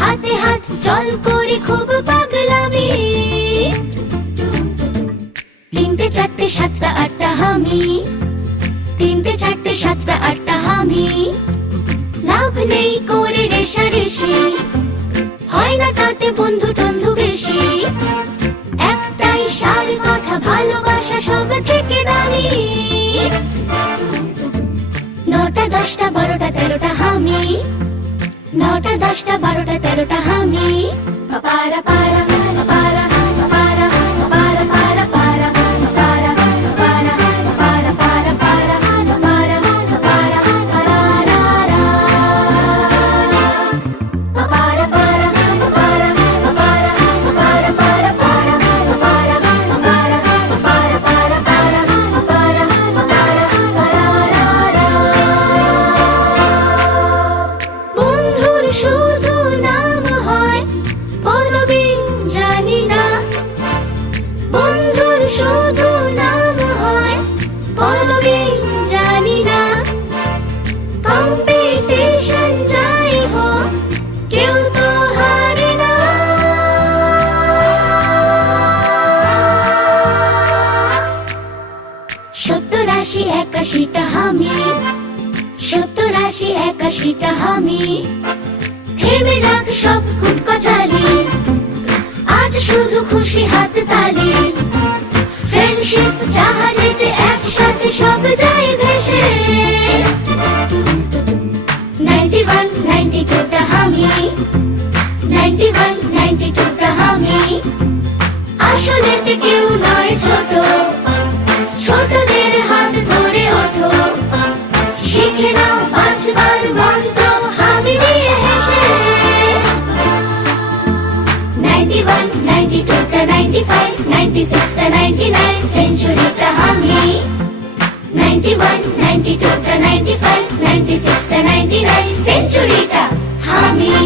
হাতে হাত চল করি খুব পাগলামি। 3টে 4টে 7টা 8টা হামি, 3টে 4টে 7টা 8টা হামি। লাভ নেই করে রেশারেশি, হয় না তাতে বন্ধু টন্ধু বেশি। একটাই সার কথা, ভালোবাসা সব থেকে দামি। 9টা 10টা 12টা 13টা হামি, 9টা 10টা 12টা 13টা হামি। পাপারা পারা পাপারা পাপারা পাপারা পারা পারা পাপারা পাপারা পাপারা পারা পারা পাপারা পাপারা পারারা। পাপারা পারা পাপারা পাপারা পাপারা পারা পারা পাপারা পাপারা পাপারা পারা পারা পাপারা পাপারা পারারা। বন্ধুর শুধু নাম হয় পদবী জানি না, বন্ধুর শুধু নাম হয় পদবী জানি না। কম্পিটিশন যাই হোক কেউ তো হারে না। 70 80 81টা হামি, 70 80 81টা হামি। থেমে যাক সব কুটকচালি, আজ শুধু খুশি হাত তালি। ফ্রেন্ডশিপ জাহাজেতে একসাথে সব যায় ভেসে। 91 92টা হামি, 91 92টা হামি। আসলেতে কেউ নয় ছোট, ছোটদের হাত ধরে ওঠো। শিখে নাও বাঁচবার মন্ত্র হামি দিয়ে হেসে। 91 92টা 95 96টা 99 সেঞ্চুরিটা হামি। 91 92টা 95 96টা 99 সেঞ্চুরিটা হামি।